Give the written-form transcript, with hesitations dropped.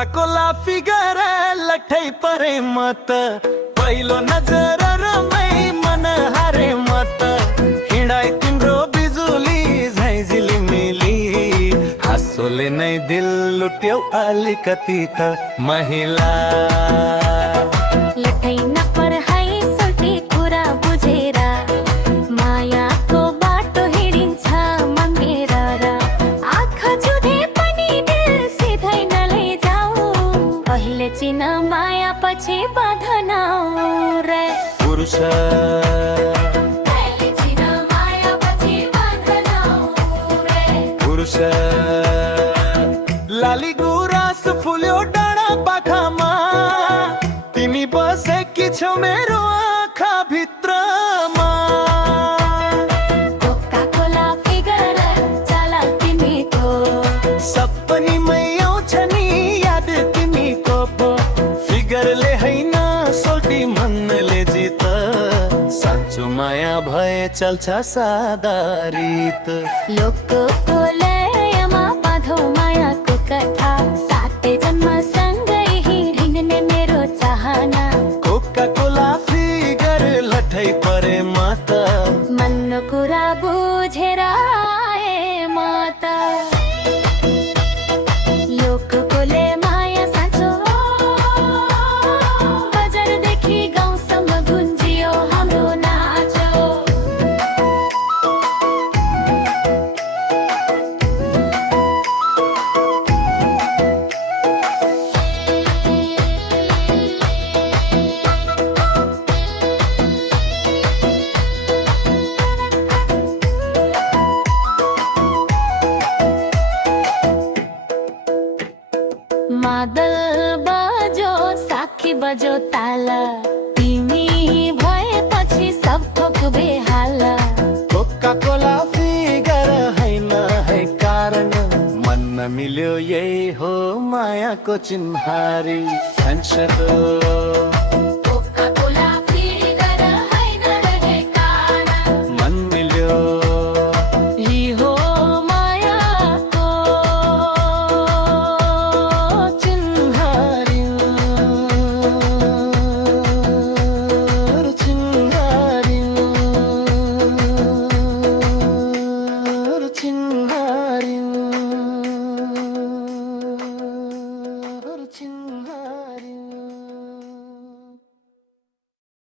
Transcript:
Coca Cola figure लठै परे मत पहिलो नजर रमै मन हारे मत हिँडाइ तिम्रो बिजुली झैझिली मिली हाँसोले नै दिल लुट्यौ अलिकति त महिला लठै नपर है सोल्टी कुरा बुझेर मायाको बाटो हिँडिन्छ मङ्गेर र आँखा जुधे पनि दिल सिधै नलैजाऊ पहिले चिन माया पछि बाँधना रे पुरुष पहिले चिन माया पछि बाँधना रे पुरुष लाली गुराँस फुल्यो डाँडा पाखामा तिमी बसेकी छौ मेरो आँखा भित्रमा कोका कोला फिगर चला तिमीको सपनीमै आउँछ नि याद तिमीको पो फिगरले होइन सोल्टी मनले जित साँचो माया भए चल्छ सादा रीत लोकको लयमा बाँधौ मायाको कथा सातै जन्मसँगै हिँड्ने मेरो चाहना कोका कोला फिगर लठै परे मात मनको कुरा बुझेर आए म त लोककोले माया साँचो बजारदेखि गाउँसम्म गुन्जियो हाम्रो नाचो मादल बजो साखी बजो ताला तिमी भएपछि सब थोक बेहाला कोका कोला फिगर होइन है कारण मन मिल्यो यही हो मायाको चिन्हारी